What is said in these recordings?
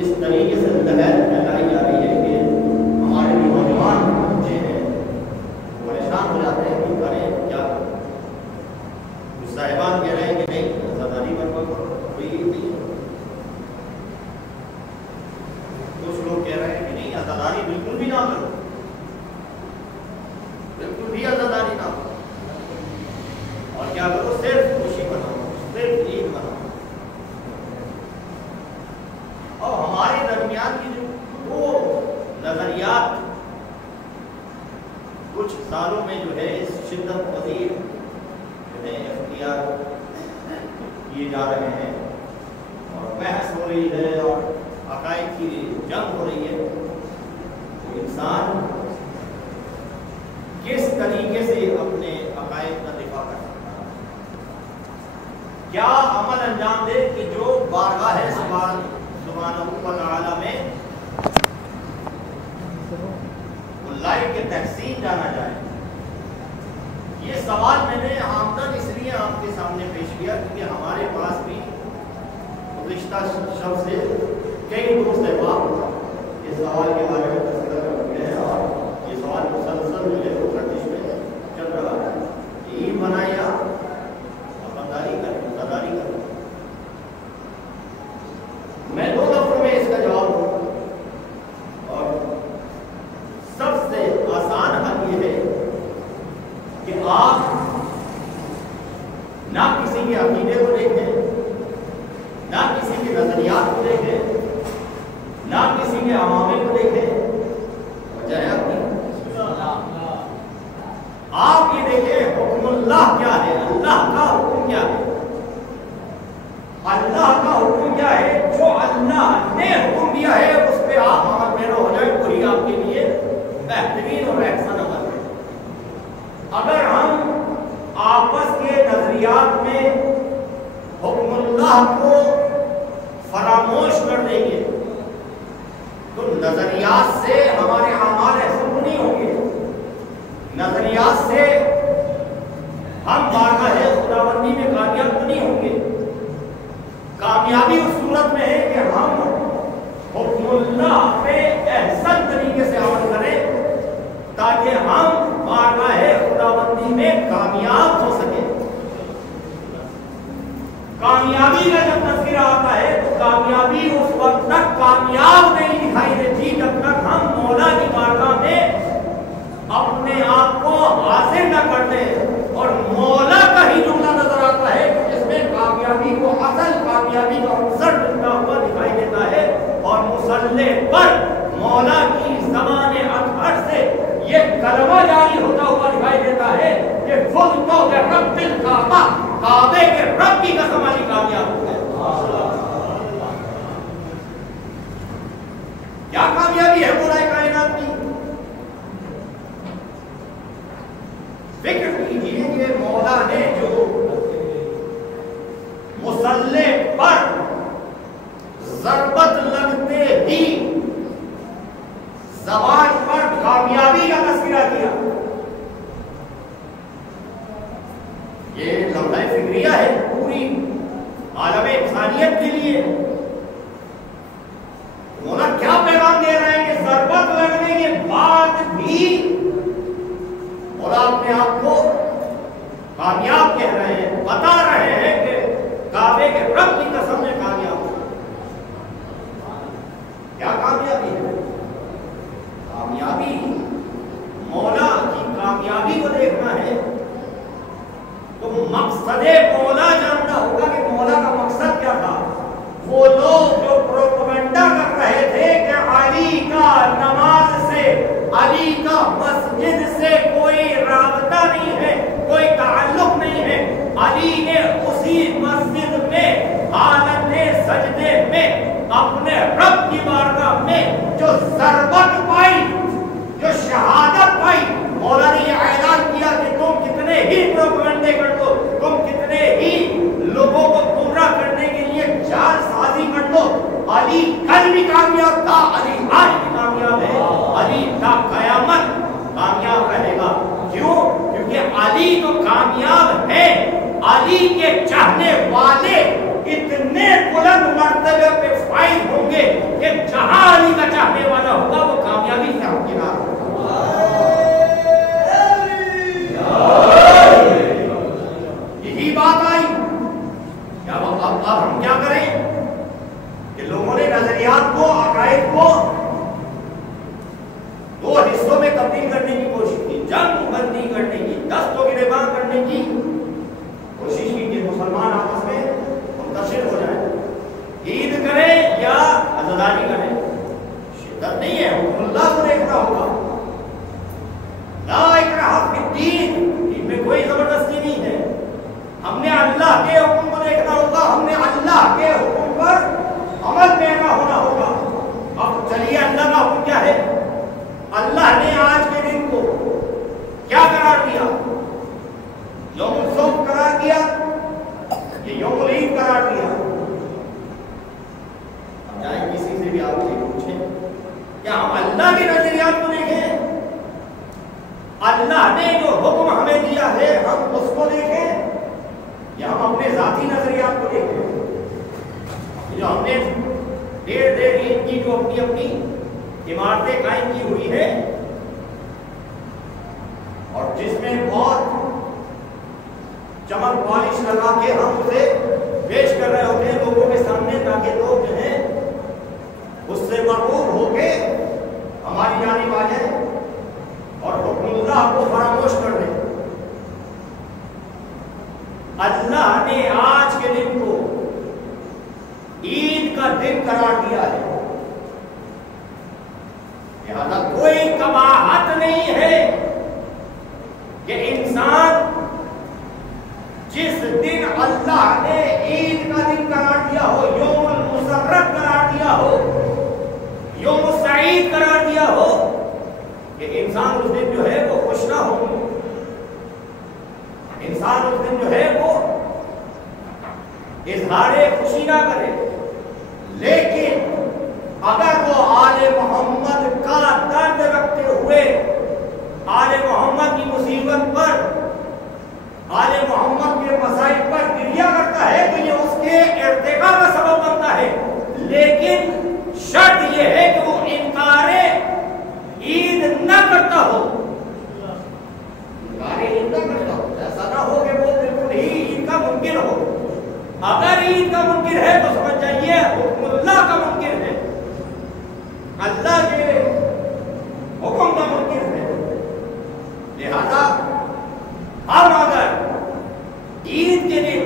اس طریقے سے لہر پھیلائی جا رہی ہے کہ ہمارے نوجوان بچے ہیں پریشان ہو جاتے ہیں کہ کریں کیا کریں. کچھ صاحبان کہہ رہے ہیں کہ نہیں آزاداری پر کوئی نہیں ہے. کچھ لوگ کہہ رہے ہیں کہ نہیں آزاداری بالکل بھی نہ کرو, بالکل بھی آزاداری نہ کرو, اور کیا کرو صرف خوشی مناؤ, صرف عید مناؤ. اور ہمارے درمیان کی جو دو نظریات کچھ سالوں میں جو ہے اس شدت پذیر جو ہے اختیار کیے جا رہے ہیں اور بحث ہو رہی ہے اور عقائد کی جنگ ہو رہی ہے. تو انسان کس طریقے سے اپنے عقائد کا دفاع کر سکتا ہے, کیا عمل انجام دے کہ جو بارگاہ سبحانہ و تعالی میں لائٹ کے تحسین جانا جائے. یہ سوال میں نے آمدن اس لیے آپ کے سامنے پیش کیا کیونکہ ہمارے پاس بھی گزشتہ شب سے کئی دوست احباب اس سوال کے بارے میں تذکرہ کرتے ہیں اور یہ سوال مسلسل جو ہے وہ گردش میں چل رہا ہے کہ عید منائے یا وفاداری کریں, وفاداری کریں. میں دو لفظوں میں اس کا جواب دوں اور سب سے آسان حل یہ ہے کہ آپ نہ کسی کے عقیدے کو دیکھیں, نہ کسی کے نظریات کو دیکھیں, نہ کسی کے عوامل کو دیکھیں, وجہ اپنی. آپ یہ دیکھیں حکم اللہ کیا ہے, اللہ کا حکم کیا ہے, اللہ کا حکم کیا ہے, جو اللہ نے حکم دیا ہے اس پہ آپ عمل پیرا ہو جائے, وہی آپ کے لیے بہترین اور احسن عمل ہے. اگر ہم آپس کے نظریات میں حکم اللہ کو فراموش کر دیں گے تو نظریات سے ہمارے اعمال احسن نہیں ہوں گے, نظریات سے ہم بارگاہ خداوندی میں کامیاب نہیں ہوں گے. کامیابی اس صورت میں ہے کہ ہم حکم اللہ پہ احسن طریقے سے عمل کریں تاکہ ہم بارگاہ خداوندی میں کامیاب ہو سکیں. کامیابی کا جب تذکرہ آتا ہے تو کامیابی اس وقت تک کامیاب نہیں دکھائی دیتی جب تک ہم مولا کی بارگاہ میں اپنے آپ کو حاصل نہ کرتے, اور مولا کا ہی جملہ نظر آتا ہے جس میں کامیابی کو اصل کامیابی کا عنصر ملتا ہوا دکھائی دیتا ہے. اور مصلح پر مولا کی زبان اطہر سے یہ کلمہ جاری ہوتا ہوا دکھائی دیتا ہے کہ فزتو برب الکعبہ, کعبے کے رب کی قسم علی کامیاب ہو گئے. کیا کامیابی ہے مولا کائنات کی؟ فکر کیجیے کہ مولا نے جو مصلح پر ضربت لگتے ہی زبان پر کامیابی کا تذکرہ کیا, یہ لمحہ فکریہ ہے پوری عالم انسانیت کے لیے. مولا کیا پیغام دے رہے ہیں کہ ضربت لگنے کے بعد بھی مولا اپنے آپ کو کامیاب کہہ رہے ہیں, بتا رہے ہیں کہ کعبے کے رب کی قسم میں کامیاب ہو. کیا کامیابی ہے؟ کامیابی مولا کی کامیابی کو دیکھنا ہے تو مقصد مولا جاننا ہوگا کہ مولا کا مقصد کیا تھا. وہ لوگ جو پروپیگنڈا کر رہے تھے کہ علی کا نماز سے, علی کا مسجد سے کوئی رابطہ نہیں ہے, کوئی تعلق نہیں ہے, علی نے اسی مسجد میں حالت سجدے میں اپنے رب کی بارگاہ میں جو ضربت پائی, جو شہادت پائی, مولا نے یہ اعلان کیا کہ تم کتنے ہی پروپیگنڈے کر دو, تم کتنے ہی لوگوں کو گمراہ کرنے کے لیے جال سازی کر دو, علی کل بھی کامیاب تھا, علی آج بھی کامیاب ہے, علی تا قیامت کامیاب رہے گا. کیوں؟ کیونکہ علی تو کامیاب ہے, علی کے چاہنے والے اتنے بلند مرتبے پہ فائز ہوں گے کہ عزاداری کا ہے، شدت نہیں ہے، حکم اللہ کو دیکھنا ہوگا. لا اکراہ فی الدین، دین میں کوئی زبردستی نہیں ہے. ہم نے اللہ کے حکم کو دیکھنا ہوگا، ہم نے اللہ کے حکم پر عمل پیرا ہونا ہوگا. اب چلیے اللہ کا حکم کیا ہے؟ اللہ نے آج کے دن کو کیا قرار دیا؟ یوم الصوم قرار دیا، یہ یوم العید قرار دیا. اب جائیں کسی سے بھی آپ سے پوچھیں کیا ہم اللہ کے نظریات کو دیکھیں؟ اللہ نے جو حکم ہمیں دیا ہے ہم اس کو دیکھیں یا ہم اپنے ذاتی نظریات کو دیکھیں؟ جو ہم نے دیر ان کی جو اپنی عمارتیں قائم کی ہوئی ہے اور جس میں بہت چمک پالش لگا کے ہم اسے پیش کر رہے ہوتے ہیں لوگوں کے سامنے تاکہ لوگ جو ہیں اس سے مرغوب ہو کے ہماری جانب آ جائیں اور حکم اللہ کو فراموش کر دیں. اللہ نے آج کے دن کو عید کا دن قرار دیا ہے، لہذا کوئی قباحت نہیں ہے کہ انسان جس دن اللہ نے عید کا دن قرار دیا ہو، یوم المسرت قرار دیا ہو، یوم السعید قرار دیا ہو، کہ انسان اس دن جو ہے وہ خوش نہ ہو، انسان اس دن جو ہے وہ اظہار خوشی نہ کرے. لیکن اگر وہ آل محمد کا درد رکھتے ہوئے آل محمد کی مصیبت پر، آل محمد کے مسائل پر گریہ کرتا ہے تو یہ اس کے ارتقاء کا سبب بنتا ہے. لیکن شرط یہ ہے کہ وہ انکار عید نہ کرتا ہو، انکار عید نہ کرتا ہو، ایسا نہ ہو کہ وہ بالکل ہی عید کا منکر ہو. اگر عید کا منکر ہے تو سمجھ جائیے حکم اللہ کا منکر ہے، اللہ کے حکم کا منکر ہے. لہذا ہم اگر عید کے دن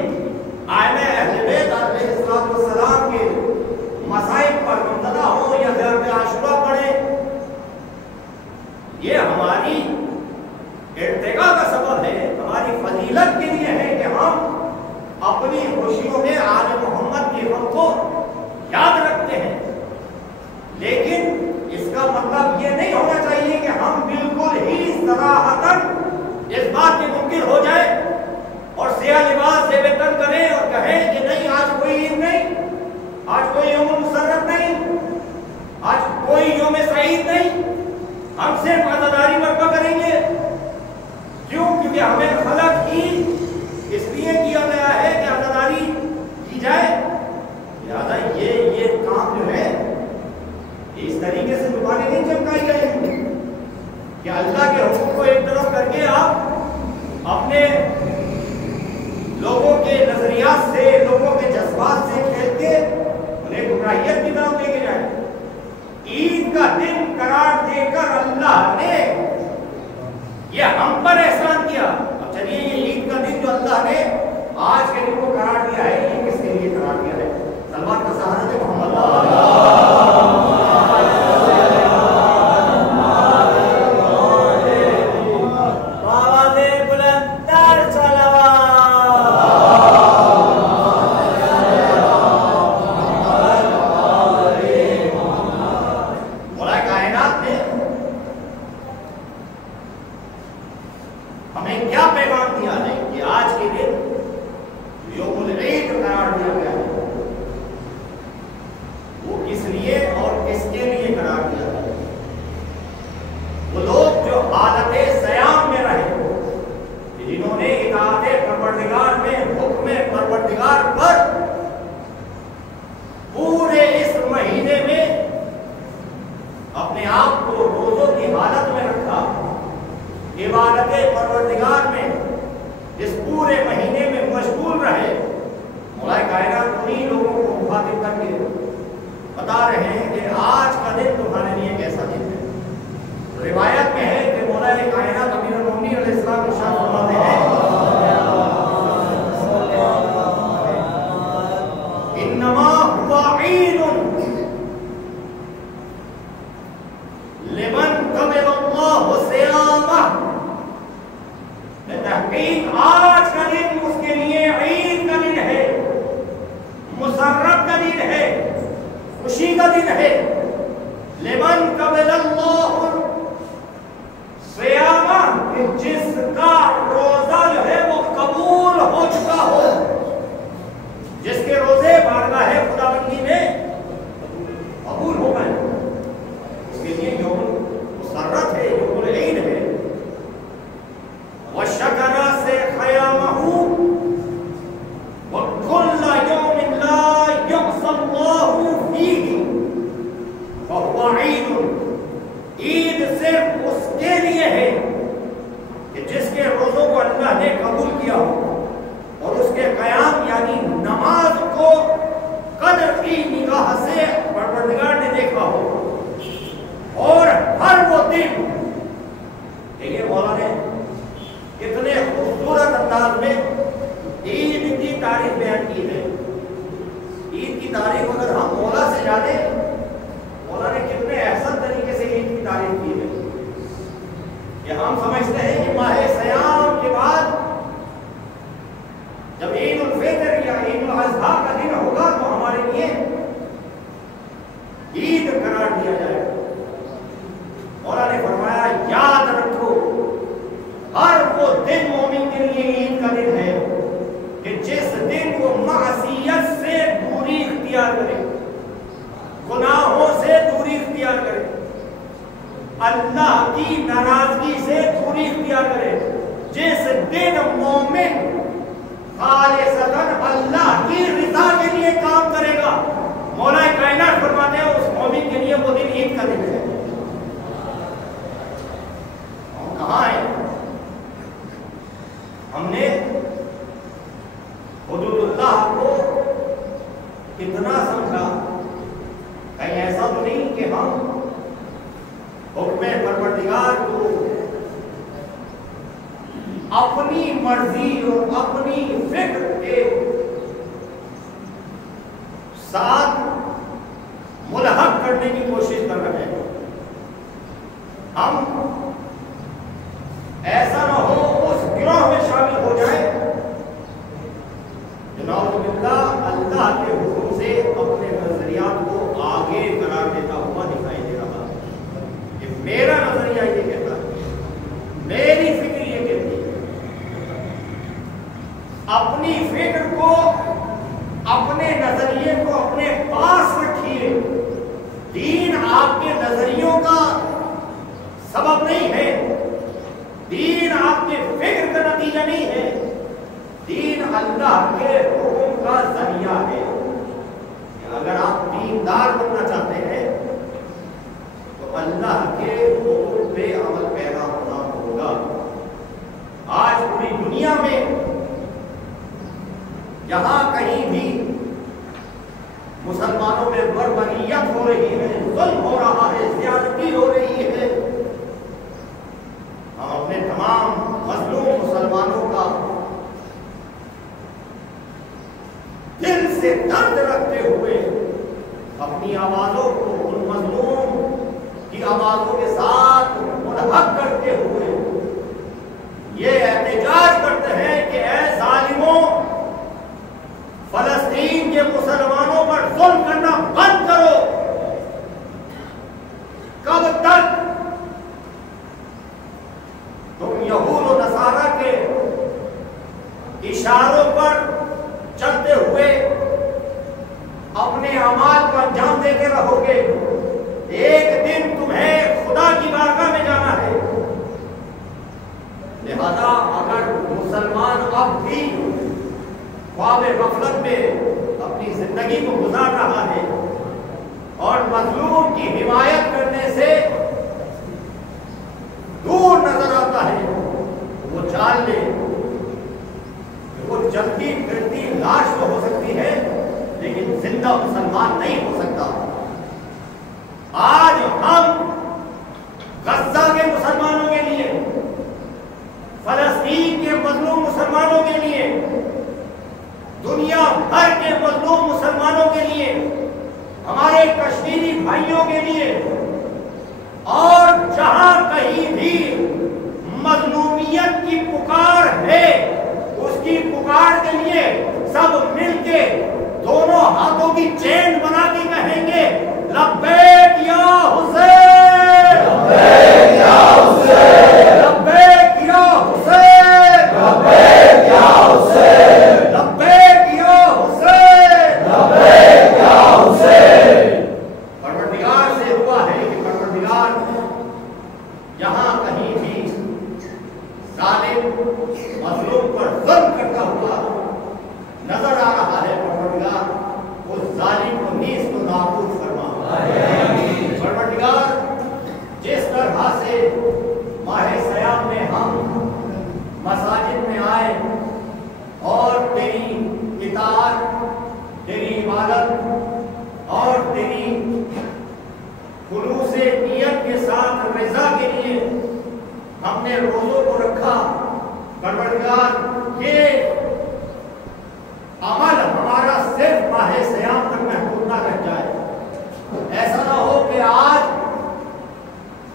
آئمہ اہل بیت علیہ السلام کے مسائل پر ممتنع ہوں یا زیارت عاشورہ پڑھیں، یہ ہماری ارتقاء کا سبب ہے، ہماری فضیلت کے لیے ہے کہ ہم اپنی خوشیوں میں آل محمد کے غم کو یاد رکھتے ہیں. لیکن اس کا مطلب یہ نہیں ہونا چاہیے کہ ہم بالکل ہی صراحتاً اس بات کے منکر ہو جائے اور سیاہ لباس سے بے تن کریں اور کہیں کہ نہیں آج کوئی عید نہیں، آج کوئی یوم مسرت نہیں، آج کوئی یوم سعید نہیں، ہم صرف عزاداری برپا کریں گے. کیوں؟ کیونکہ ہمیں خلق ہی اس لیے کیا گیا ہے کہ عزاداری کی جائے. لہذا یہ کام جو ہے اس طریقے سے زبانیں نہیں چمکائی گئی ہیں کہ اللہ کے حکم کو ایک طرف کر کے آپ اپنے لوگوں کے نظریات سے، لوگوں کے جذبات سے کھیل کے انہیں گمراہیت کی طرف لے کے جائیں. عید کا دن قرار دے کر اللہ نے یہ ہم پر احسان کیا. اب چلیے یہ عید کا دن جو اللہ نے آج کے دن کو قرار دیا ہے یہ کس کے لیے قرار دیا ہے؟ سلمان کا سہارا دے محمد ہم سمجھتے ہیں کہ ماہ سیام کے بعد جب عید الفطر یا عید الاضحیٰ کا دن ہوگا تو ہمارے لیے عید قرار دیا جائے گا۔ مولا نے فرمایا یاد رکھو ہر وہ دن مومن کے لیے عید کا دن ہے کہ جس دن وہ معصیت سے دوری اختیار کرے، گناہوں سے دوری اختیار کرے، اللہ کی ناراضگی سے دوری اختیار کرے، جس دن مومن خالصتاً اللہ کی رضا کے لیے کام کرے گا۔ مولا کائنات فرماتے ہیں اس مومن کے لیے وہ دن عید کا دن ہے۔ ہم کہاں ہیں؟ ہم نے حدود اللہ کو اتنا سمجھا، کہیں ایسا تو نہیں کہ ہم حکم پروردگار کو اپنی مرضی اور اپنی فکر کے ساتھ ملحق کرنے کی کوشش کر رہے ہیں۔ ہم ایسا نہ ہو اس گروہ میں شامل ہو جائے جناب باللہ اللہ کے حکم سے اپنے نظریات کو آگے قرار دیتا ہوا دکھائی دے رہا ہے کہ میرا نظریہ یہ کہتا ہے، میری فکر یہ کہتی ہے۔ اپنی فکر کو، اپنے نظریے کو اپنے پاس رکھیے۔ دین آپ کے نظریوں کا سبب نہیں ہے، دین آپ کے فکر کا نتیجہ نہیں ہے، دین اللہ کے حکم کا ذریعہ ہے۔ اگر آپ دیندار بننا چاہتے ہیں تو اللہ کے حکم پہ عمل پیرا ہونا ہوگا۔ آج پوری دنیا میں جہاں کہیں بھی مسلمانوں میں بربریت ہو رہی ہے، ظلم ہو رہا ہے، زیادتی ہو رہی ہے، ہم اپنے تمام مظلوم مسلمانوں کا دل سے درد رکھتے ہوئے اپنی آوازوں کو ان مظلوم کی آوازوں کے ساتھ ملحق کرتے ہوئے یہ احتجاج کرتے ہیں کہ اے ظالموں، فلسطین کے مسلمانوں پر ظلم کرنا بند کرو۔ کب تک تم یہود و نصارہ کے اشاروں پر چلتے ہوئے اپنے اعمال کو انجام دیتے رہو گے؟ ایک دن تمہیں خدا کی بارگاہ میں جانا ہے۔ لہذا اگر مسلمان اب بھی خواب غفلت میں اپنی زندگی کو گزار رہا ہے اور مظلوم کی حمایت کرنے سے دور نظر آتا ہے، وہ جان لے کہ وہ جلدی پھرتی لاش تو ہو سکتی ہے لیکن زندہ مسلمان نہیں ہو سکتا۔ آج ہم غزہ کے مسلمانوں کے لیے، فلسطین کے مظلوم مسلمانوں کے لیے، دنیا بھر کے مظلوم مسلمانوں کے لیے، ہمارے کشمیری بھائیوں کے لیے، اور جہاں کہیں بھی مظلومیت کی پکار ہے اس کی پکار کے لیے سب مل کے دونوں ہاتھوں کی چین بنا کے کہیں گے لبیک یا حسین، لبیک یا حسین، لبیک یا حسین، لبیک یا حسین، لبیک یا حسین، لبیک یا حسین۔ پروردگار سے دعا ہے کہ پروردگار یہاں کہیں بھی ظالم مظلوم پر ظلم کرتا ہوا نظر آ رہا ہے، پروردگار اس ظالم کو نیز کو نابود فرما۔ پروردگار جس طرح سے ماہ سیام میں ہم مساجد میں آئے اور تیری اطاعت، تیری عبادت اور تیری خلوص نیت کے ساتھ رضا کے لیے ہم نے روزوں کو رکھا، پروردگار یہ عمل ہمارا صرف ماہ سیام تک محدود نہ رہ جائے۔ ایسا نہ ہو کہ آج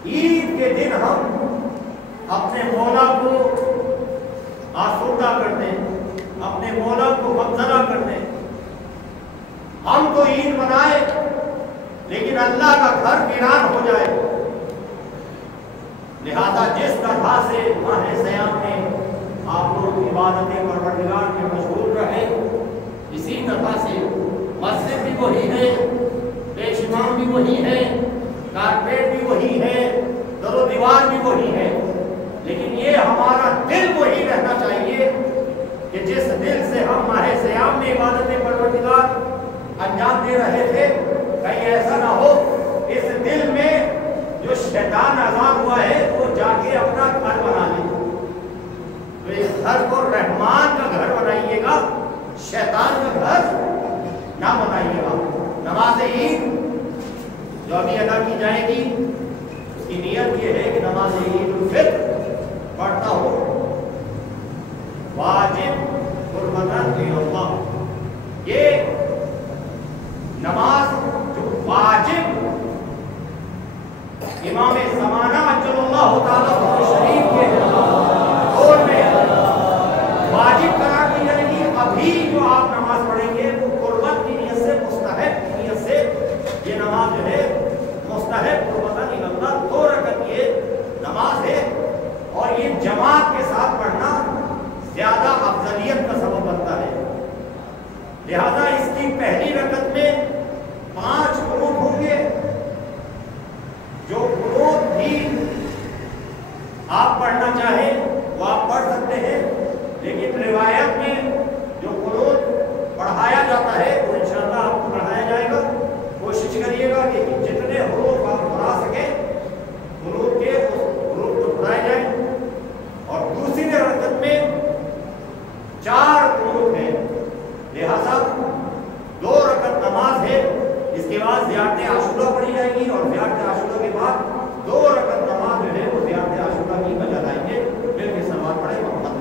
عید کے دن ہم اپنے اپنے مولا کو آسودہ کر دیں، اپنے مولا کو غمزدہ کر دیں. ہم تو عید منائے لیکن اللہ کا گھر ویران ہو جائے. لہذا جس طرح سے ماہ صیام میں آپ لوگ عبادت پروردگار میں مشغول رہے، اسی طرح سے مسجد بھی وہی ہے، پیش امام بھی وہی ہے، کارپیٹ بھی وہی ہے، در و دیوار بھی وہی ہے، لیکن یہ ہمارا دل وہی رہنا چاہیے کہ جس دل سے ہم ماہ صیام میں عبادت پروردگار انجام دے رہے تھے، کہیں ایسا نہ ہو اس دل میں جو شیطان آزاد ہوا ہے وہ جا کے اپنا گھر بنا لے. تو اس گھر کو رحمان کا گھر بنائیے گا، شیطان کا گھر نہ بنائیے گا. نماز عید جو ابھی ادا کی جائے گی اس کی نیت یہ ہے کہ نماز عید الفطر پڑھتا ہو واجب قربتاً اللہ. یہ نماز جو واجب امام زمانہ عجل اللہ تعالیٰ عنہ شریف کے دور میں واجب قرار دی جائے گی. ابھی جو آپ نماز پڑھیں گے وہ قربت کی نیت سے، مستحب کی نیت سے یہ نماز جو ہے مستحب قربتاً اللہ 2 رکعت یہ نماز ہے، اور یہ جماعت کے ساتھ پڑھنا زیادہ افضلیت کا سبب بنتا ہے. لہذا اس کی پہلی رکعت میں 5 قنوت ہوں گے. جو قنوت بھی آپ پڑھنا چاہیں وہ آپ پڑھ سکتے ہیں، لیکن روایت میں جو قنوت پڑھایا جاتا ہے وہ انشاءاللہ آپ کو پڑھایا جائے گا. کوشش کریے گا کہ جتنے حروف آپ پڑھا سکیں قنوت کے اس حروف کو پڑھائے جائیں. اور دوسری رکعت میں 4 قنوت ہیں، لہذا 2 رکعت نماز ہے. اس کے بعد زیارت عاشورہ پڑھی جائے گی، اور زیارت عاشورہ کے بعد 2 رکعت نماز جو ہے وہ زیارت عاشورہ کی بجا لائیں گے. پھر کے سلوات پڑھیں محمد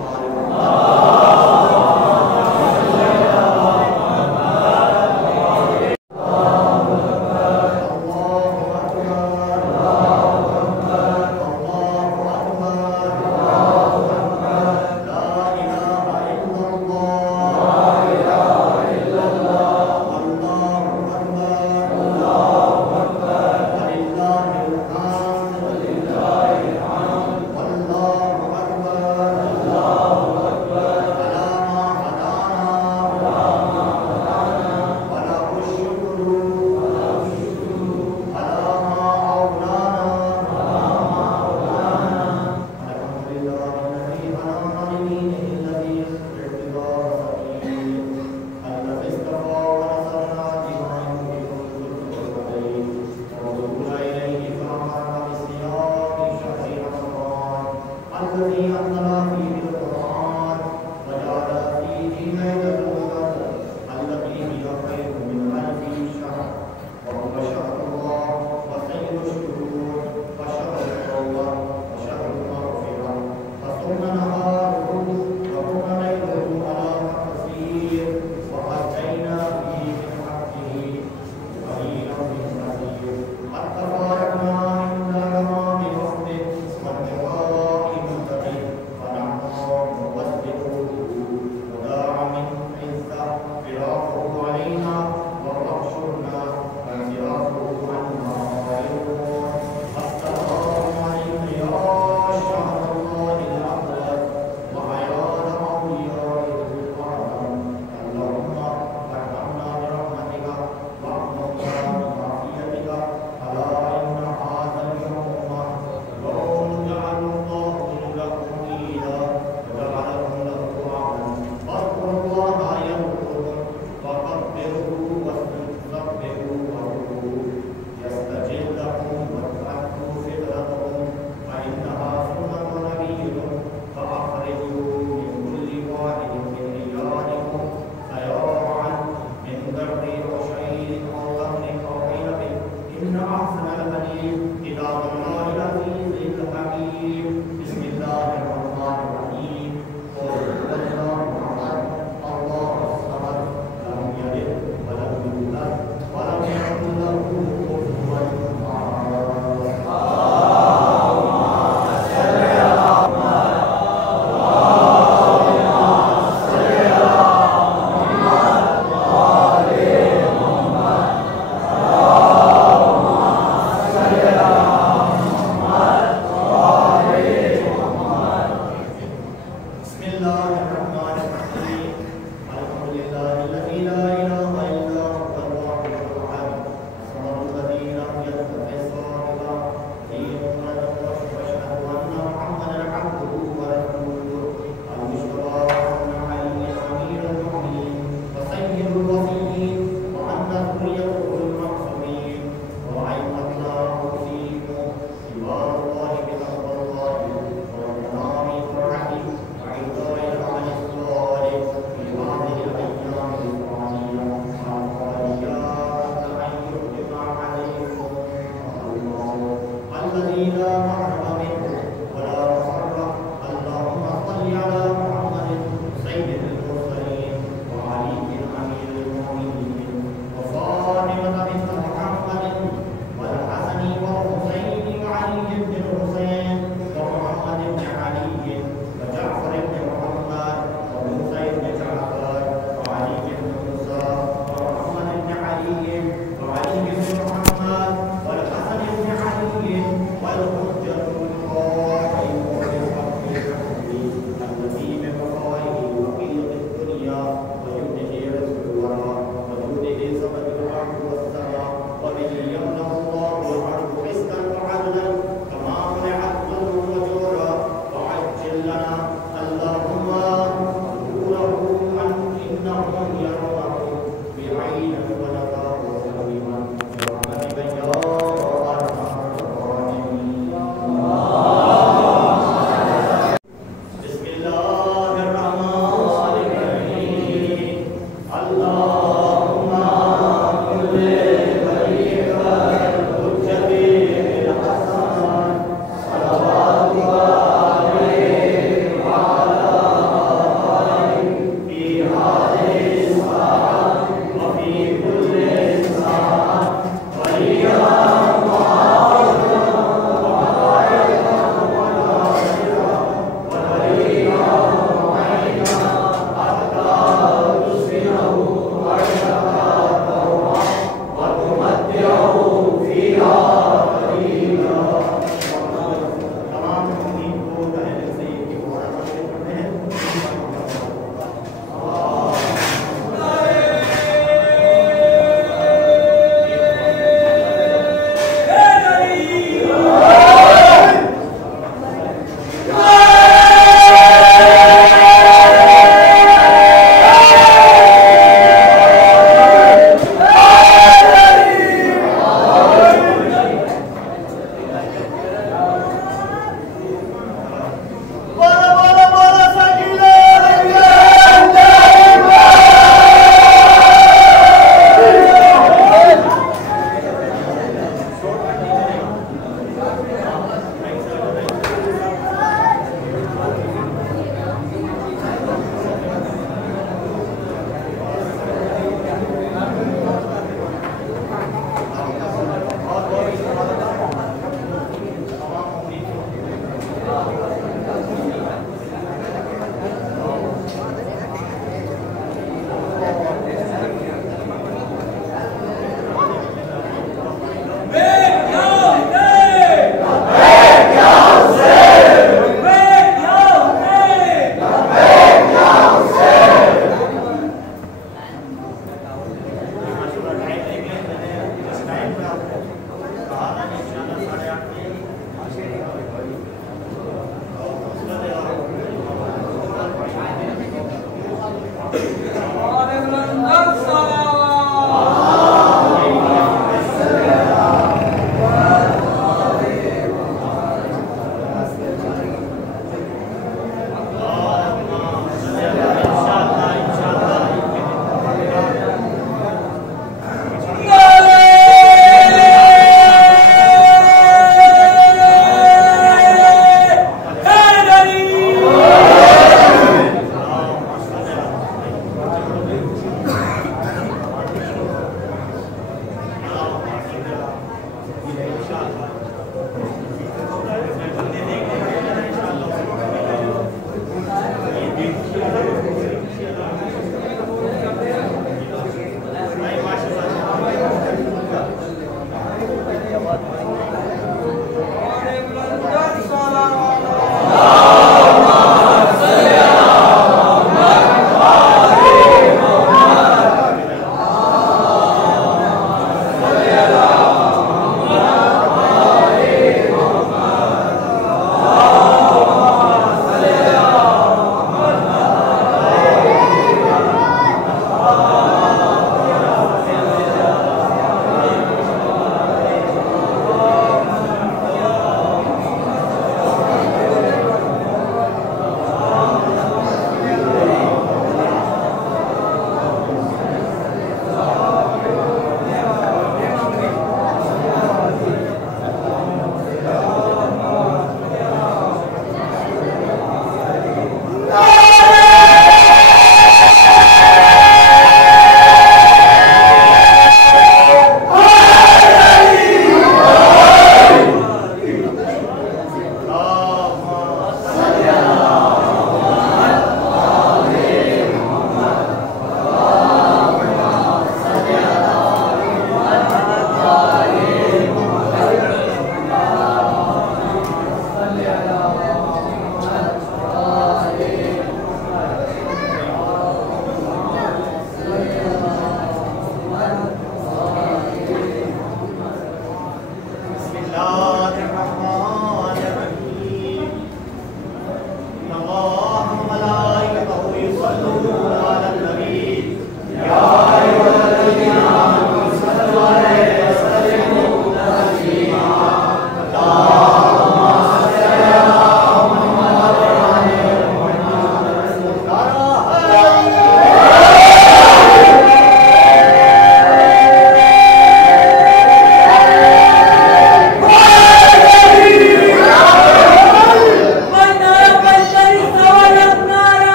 بہت